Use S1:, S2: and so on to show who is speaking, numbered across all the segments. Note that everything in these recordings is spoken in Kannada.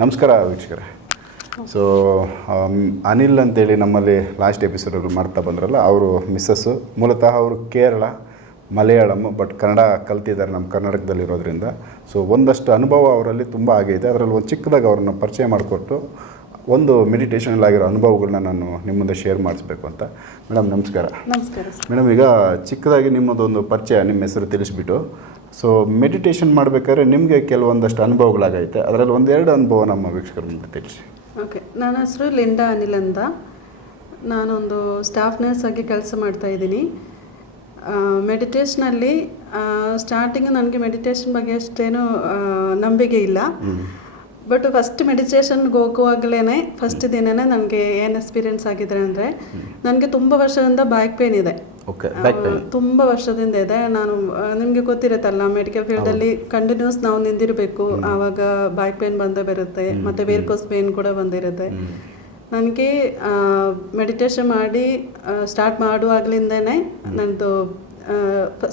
S1: ನಮಸ್ಕಾರ ವೀಕ್ಷಕರೇ. ಸೊ ಅನಿಲ್ ಅಂತೇಳಿ ನಮ್ಮಲ್ಲಿ ಲಾಸ್ಟ್ ಎಪಿಸೋಡಲ್ಲಿ ಮಾಡ್ತಾ ಬಂದ್ರಲ್ಲ ಅವರು ಮಿಸ್ಸಸ್ಸು ಮೂಲತಃ ಅವರು ಕೇರಳ ಮಲಯಾಳಂ ಬಟ್ ಕನ್ನಡ ಕಲ್ತಿದ್ದಾರೆ ನಮ್ಮ ಕರ್ನಾಟಕದಲ್ಲಿರೋದ್ರಿಂದ ಸೊ ಒಂದಷ್ಟು ಅನುಭವ ಅವರಲ್ಲಿ ತುಂಬ ಆಗೈತೆ ಅದರಲ್ಲಿ ಒಂದು ಚಿಕ್ಕದಾಗಿ ಅವ್ರನ್ನ ಪರಿಚಯ ಮಾಡಿಕೊಟ್ಟು ಒಂದು ಮೆಡಿಟೇಷನಲ್ಲಿ ಆಗಿರೋ ಅನುಭವಗಳನ್ನ ನಾನು ನಿಮ್ಮ ಮುಂದೆ ಶೇರ್ ಮಾಡಿಸ್ಬೇಕು ಅಂತ. ಮೇಡಮ್ ನಮಸ್ಕಾರ.
S2: ನಮಸ್ಕಾರ
S1: ಮೇಡಮ್ ಈಗ ಚಿಕ್ಕದಾಗಿ ನಿಮ್ಮದೊಂದು ಪರಿಚಯ ನಿಮ್ಮ ಹೆಸರು ತಿಳಿಸ್ಬಿಟ್ಟು ಸೊ ಮೆಡಿಟೇಷನ್ ಮಾಡಬೇಕಾದ್ರೆ ನಿಮಗೆ ಕೆಲವೊಂದಷ್ಟು ಅನುಭವಗಳಾಗೈತೆ. ಅದರಲ್ಲಿ ಒಂದೆರಡು ಅನುಭವ ನಮ್ಮ ವೀಕ್ಷಕರ ಮುಂದೆ ತಿಳಿಸಿ.
S2: ಓಕೆ. ನನ್ನ ಹೆಸರು ಲಿಂಡಾ ಅನಿಲ್ ಅಂತ. ನಾನೊಂದು ಸ್ಟಾಫ್ ನರ್ಸ್ ಆಗಿ ಕೆಲಸ ಮಾಡ್ತಾ ಇದ್ದೀನಿ. ಮೆಡಿಟೇಷನಲ್ಲಿ ಸ್ಟಾರ್ಟಿಂಗ್ ನನಗೆ ಮೆಡಿಟೇಷನ್ ಬಗ್ಗೆ ಅಷ್ಟೇನು ನಂಬಿಕೆ ಇಲ್ಲ. ಬಟ್ ಫಸ್ಟ್ ಮೆಡಿಟೇಷನ್ಗೆ ಹೋಗುವಾಗಲೇ ಫಸ್ಟ್ ದಿನನೇ ನನಗೆ ಏನು ಎಕ್ಸ್ಪೀರಿಯನ್ಸ್ ಆಗಿದೆ ಅಂದರೆ ನನಗೆ ತುಂಬ ವರ್ಷದಿಂದ ಬ್ಯಾಕ್ ಪೇನ್ ಇದೆ.
S1: ಓಕೆ ಬ್ಯಾಕ್ ಪೇನ್
S2: ತುಂಬ ವರ್ಷದಿಂದ ಇದೆ. ನಾನು ನಿಮಗೆ ಗೊತ್ತಿರುತ್ತಲ್ಲ ಮೆಡಿಕಲ್ ಫೀಲ್ಡಲ್ಲಿ ಕಂಟಿನ್ಯೂಸ್ ನಾವು ನಿಂದಿರಬೇಕು. ಆವಾಗ ಬ್ಯಾಕ್ ಪೇನ್ ಬಂದೇ ಬರುತ್ತೆ ಮತ್ತೆ ವೇರ್ಕೋಸ್ ಪೇನ್ ಕೂಡ ಬಂದಿರುತ್ತೆ. ನನಗೆ ಮೆಡಿಟೇಷನ್ ಮಾಡಿ ಸ್ಟಾರ್ಟ್ ಮಾಡುವಾಗಲಿಂದನೇ ನನ್ನದು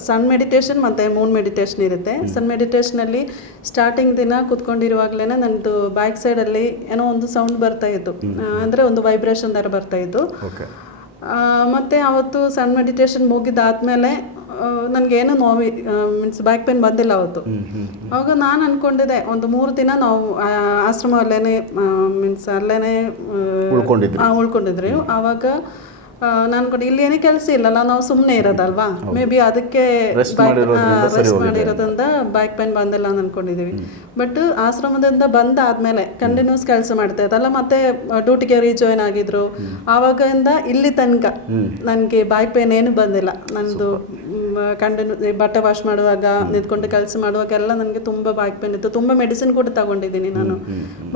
S2: ಸನ್ ಮೆಡಿಟೇಷನ್ ಮತ್ತು ಮೂನ್ ಮೆಡಿಟೇಷನ್ ಇರುತ್ತೆ. ಸನ್ ಮೆಡಿಟೇಷನಲ್ಲಿ ಸ್ಟಾರ್ಟಿಂಗ್ ದಿನ ಕುತ್ಕೊಂಡಿರುವಾಗ್ಲೇನೆ ನನ್ನದು ಬ್ಯಾಕ್ ಸೈಡಲ್ಲಿ ಏನೋ ಒಂದು ಸೌಂಡ್ ಬರ್ತಾ ಇತ್ತು. ಅಂದರೆ ಒಂದು ವೈಬ್ರೇಷನ್ ಥರ ಬರ್ತಾ ಇತ್ತು. ಮತ್ತೆ ಅವತ್ತು ಸಣ್ಣ ಮೆಡಿಟೇಷನ್ ಮುಗಿದಾದ್ಮೇಲೆ ನನಗೇನು ನೋವಿ ಮೀನ್ಸ್ ಬ್ಯಾಕ್ ಪೇನ್ ಬಂದಿಲ್ಲ ಅವತ್ತು. ಅವಾಗ ನಾನು ಅನ್ಕೊಂಡಿದ್ದೆ ಒಂದು ಮೂರು ದಿನ ನಾವು ಆಶ್ರಮ ಅಲ್ಲೇನೆ ಮೀನ್ಸ್ ಅಲ್ಲೇನೆ
S1: ಉಳ್ಕೊಂಡಿದ್ರಿ.
S2: ಆವಾಗ ನಾನು ಕೂಡ ಇಲ್ಲಿ ಏನೇ ಕೆಲಸ ಇಲ್ಲಲ್ಲ ನಾವು ಸುಮ್ಮನೆ ಇರೋದಲ್ವಾ? ಮೇ ಬಿ ಅದಕ್ಕೆ ರೆಸ್ಟ್. ಮಾಡಿರೋದ್ರಿಂದ ಬ್ಯಾಕ್ ಪೇನ್ ಬಂದಿಲ್ಲ ಅಂತ ಅನ್ಕೊಂಡಿದೀವಿ. ಬಟ್ ಆಶ್ರಮದಿಂದ ಬಂದಾದ್ಮೇಲೆ ಕಂಟಿನ್ಯೂಸ್ ಕೆಲಸ ಮಾಡ್ತಾ ಇದ್ದಲ್ಲ ಮತ್ತೆ ಡ್ಯೂಟಿಗೆ ರೀಜಾಯ್ನ್ ಆಗಿದ್ರು. ಆವಾಗಿಂದ ಇಲ್ಲಿ ತನಕ ನನಗೆ ಬ್ಯಾಕ್ ಪೇನ್ ಏನು ಬಂದಿಲ್ಲ. ನಂದು ಕಂಟಿನ್ಯೂ ಬಟ್ಟೆ ವಾಶ್ ಮಾಡುವಾಗ ನಿಂತ್ಕೊಂಡು ಕೆಲಸ ಮಾಡುವಾಗ ಎಲ್ಲ ನನಗೆ ತುಂಬ ಬ್ಯಾಕ್ ಪೇನ್ ಇತ್ತು. ತುಂಬ ಮೆಡಿಸಿನ್ ಕೂಡ ತಗೊಂಡಿದ್ದೀನಿ ನಾನು.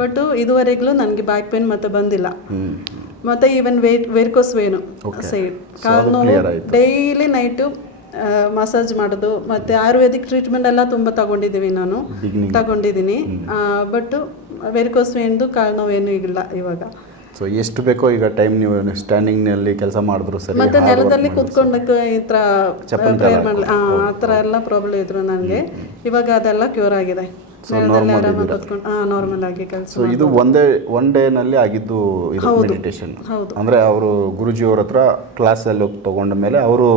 S2: ಬಟ್ ಇದುವರೆಗೂ ನನಗೆ ಬ್ಯಾಕ್ ಪೇನ್ ಮತ್ತೆ ಬಂದಿಲ್ಲ. ಮತ್ತೆ even wait varicose vein side ಕಾಲು ನೋವು ಡೈಲಿ ನೈಟು ಮಸಾಜ್ ಮಾಡೋದು ಮತ್ತೆ ಆಯುರ್ವೇದಿಕ್ ಟ್ರೀಟ್ಮೆಂಟ್ ಎಲ್ಲ ತುಂಬ ತಗೊಂಡಿದ್ದೀವಿ ನಾನು. ತಗೊಂಡಿದ್ದೀನಿ. ಬಟ್ ವೆರ್ಕೋಸ್ ವೇನ್ದು ಕಾಲು ನೋವೇನು ಇಲ್ಲ ಇವಾಗ.
S1: ಸೊ ಎಷ್ಟು ಬೇಕೋ ಈಗ ಟೈಮ್ ನೀವು ಸ್ಟ್ಯಾಂಡಿಂಗ್ನಲ್ಲಿ ಕೆಲಸ ಮಾಡಿದ್ರು ಸರಿ
S2: ಮತ್ತೆ ನೆಲದಲ್ಲಿ ಕುತ್ಕೊಂಡಕ್ಕೆ ಈ ಥರ ಪ್ರೇಯರ್ ಆ ತರ ಎಲ್ಲ ಪ್ರಾಬ್ಲಮ್ ಇದ್ರು ನನಗೆ. ಇವಾಗ ಅದೆಲ್ಲ ಕ್ಯೂರ್ ಆಗಿದೆ. ಕುತ್ಕೊಂಡು ಹಾಂ ನಾರ್ಮಲ್ ಆಗಿ ಕೆಲಸ
S1: ಸೊ ಇದು ಒಂದೇ ಒನ್ ಡೇನಲ್ಲಿ ಆಗಿದ್ದು ಇದು ಮೆಡಿಟೇಷನ್ ಅಂದ್ರೆ ಅವರು ಗುರುಜಿಯವ್ರ ಹತ್ರ ಕ್ಲಾಸಲ್ಲಿ ಹೋಗಿ ತೊಗೊಂಡ ಮೇಲೆ ಅವರು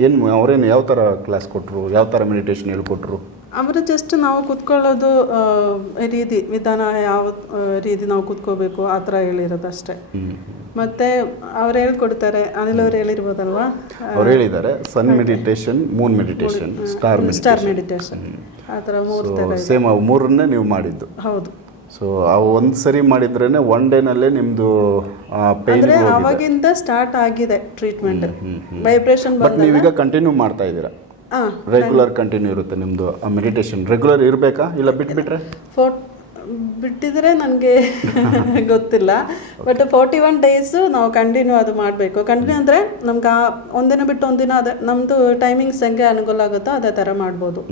S1: ಏನು ಅವರೇನು ಯಾವ ತರ ಕ್ಲಾಸ್ ಕೊಟ್ಟರು ಯಾವ ತರ ಮೆಡಿಟೇಷನ್ ಹೇಳ್ಕೊಟ್ರು?
S2: ಅವರು ಜಸ್ಟ್ ನಾವು ಕುತ್ಕೊಳ್ಳೋದು ರೀತಿ ವಿಧಾನ ಯಾವ ರೀತಿ ನಾವು ಕುತ್ಕೋಬೇಕು ಆ ಥರ ಹೇಳಿರೋದು ಅಷ್ಟೇ. ಮತ್ತೆ ಅವ್ರು ಹೇಳ್ಕೊಡ್ತಾರೆ ಅನಿಲ್ ಅವ್ರು ಹೇಳಿರ್ಬೋದಲ್ವಾ?
S1: ಅವ್ರು ಹೇಳಿದ್ದಾರೆ sun meditation moon meditation star
S2: star meditation. ಆ ಥರ ಮೂರು ಥರ.
S1: ಸೇಮ್ ಅವು ಮೂರನ್ನೇ ನೀವು ಮಾಡಿದ್ದು.
S2: ಹೌದು.
S1: ಸೊ ಅವು ಒಂದು ಸರಿ ಮಾಡಿದ್ರೇ ಒನ್ ಡೇನಲ್ಲೇ ನಿಮ್ಮದು
S2: ಪೇನ್ ಅವಾಗಿಂದ ಸ್ಟಾರ್ಟ್ ಆಗಿದೆ ಟ್ರೀಟ್ಮೆಂಟ್ ವೈಬ್ರೇಷನ್
S1: ಬಟ್ ನೀವೀಗ ಕಂಟಿನ್ಯೂ ಮಾಡ್ತಾ ಇದ್ದೀರಾ? ರೆಗ್ಯುಲರ್ ಕಂಟಿನ್ಯೂ ಇರುತ್ತೆ ನಿಮ್ಮದು ಮೆಡಿಟೇಷನ್ ರೆಗ್ಯುಲರ್ ಇರಬೇಕಾ? ಇಲ್ಲ ಬಿಟ್ಬಿಟ್ರೆ?
S2: ಫೋಟ್ ಬಿಟ್ಟಿದ್ರೆ ನನಗೆ ಗೊತ್ತಿಲ್ಲ. ಬಟ್ ಫೋರ್ಟಿ ಒನ್ ಡೇಸು ನಾವು ಕಂಟಿನ್ಯೂ ಅದು ಮಾಡಬೇಕು. ಕಂಟಿನ್ಯೂ ಅಂದರೆ ನಮ್ಗೆ ಆ ಒಂದಿನ ಬಿಟ್ಟು ಒಂದಿನ ಅದೇ ನಮ್ಮದು ಟೈಮಿಂಗ್ಸ್ ಹೆಂಗೆ ಅನುಕೂಲ ಆಗುತ್ತೋ ಅದೇ ಥರ ಮಾಡ್ಬೋದು.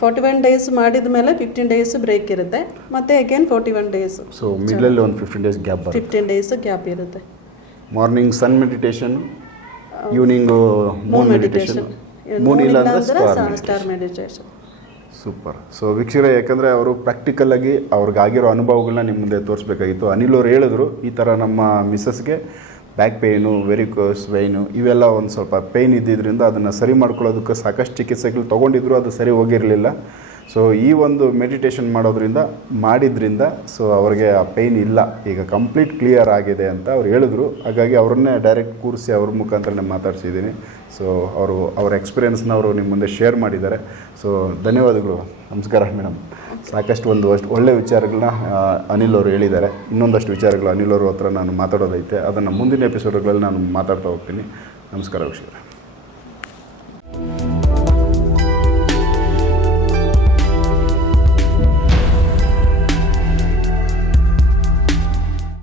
S2: ಫೋರ್ಟಿ ಒನ್ ಡೇಸ್ ಮಾಡಿದ ಮೇಲೆ ಫಿಫ್ಟೀನ್ ಡೇಸ್ ಬ್ರೇಕ್ ಇರುತ್ತೆ. ಮತ್ತೆ again forty one days
S1: so ಮಿಡ್ಲಲ್ಲಿ ಒಂದು fifteen days gap
S2: fifteen days gap ಇರುತ್ತೆ.
S1: Morning sun meditation evening moon meditation ಅಂದರೆ star
S2: star meditation
S1: super so ವೀಕ್ಷಕರೇ ಯಾಕಂದರೆ ಅವರು ಪ್ರಾಕ್ಟಿಕಲಾಗಿ ಅವ್ರಿಗಾಗಿರೋ ಅನುಭವಗಳನ್ನ ನಿಮ್ಮ ಮುಂದೆ ತೋರಿಸ್ಬೇಕಾಗಿತ್ತು. ಅನಿಲ್ ಅವ್ರು ಹೇಳಿದ್ರು ಈ ಥರ ನಮ್ಮ ಮಿಸ್ಸಸ್ಗೆ ಬ್ಯಾಕ್ ಪೇಯ್ನು ವೆರಿಕೋಸ್ ವೈನು ಇವೆಲ್ಲ ಒಂದು ಸ್ವಲ್ಪ ಪೇಯ್ನ್ ಇದ್ದಿದ್ದರಿಂದ ಅದನ್ನು ಸರಿ ಮಾಡ್ಕೊಳ್ಳೋದಕ್ಕೆ ಸಾಕಷ್ಟು ಚಿಕಿತ್ಸೆಗಳು ತೊಗೊಂಡಿದ್ರು ಅದು ಸರಿ ಹೋಗಿರಲಿಲ್ಲ. ಸೊ ಈ ಒಂದು ಮೆಡಿಟೇಷನ್ ಮಾಡೋದ್ರಿಂದ, ಮಾಡಿದ್ರಿಂದ ಸೊ ಅವ್ರಿಗೆ ಆ ಪೇಯ್ನ್ ಇಲ್ಲ. ಈಗ ಕಂಪ್ಲೀಟ್ ಕ್ಲಿಯರ್ ಆಗಿದೆ ಅಂತ ಅವ್ರು ಹೇಳಿದ್ರು. ಹಾಗಾಗಿ ಅವ್ರನ್ನೇ ಡೈರೆಕ್ಟ್ ಕೂರಿಸಿ ಅವ್ರ ಮುಖಾಂತರನೇ ಮಾತಾಡ್ಸಿದ್ದೀನಿ. ಸೊ ಅವರು, ಅವ್ರ ಎಕ್ಸ್ಪೀರಿಯನ್ಸ್ನ ಅವರು ನಿಮ್ಮ ಮುಂದೆ ಶೇರ್ ಮಾಡಿದ್ದಾರೆ. ಸೊ ಧನ್ಯವಾದಗಳು. ನಮಸ್ಕಾರ ಮೇಡಮ್. ಸಾಕಷ್ಟು ಒಂದು ಅಷ್ಟು ಒಳ್ಳೆಯ ವಿಚಾರಗಳನ್ನ ಅನಿಲ್ ಅವರು ಹೇಳಿದ್ದಾರೆ. ಇನ್ನೊಂದಷ್ಟು ವಿಚಾರಗಳು ಅನಿಲ್ ಅವ್ರ ಹತ್ರ ನಾನು ಮಾತಾಡೋದೈತೆ. ಅದನ್ನು ಮುಂದಿನ ಎಪಿಸೋಡ್ಗಳಲ್ಲಿ ನಾನು ಮಾತಾಡ್ತಾ ಹೋಗ್ತೀನಿ. ನಮಸ್ಕಾರ ವೀಕ್ಷಕರೇ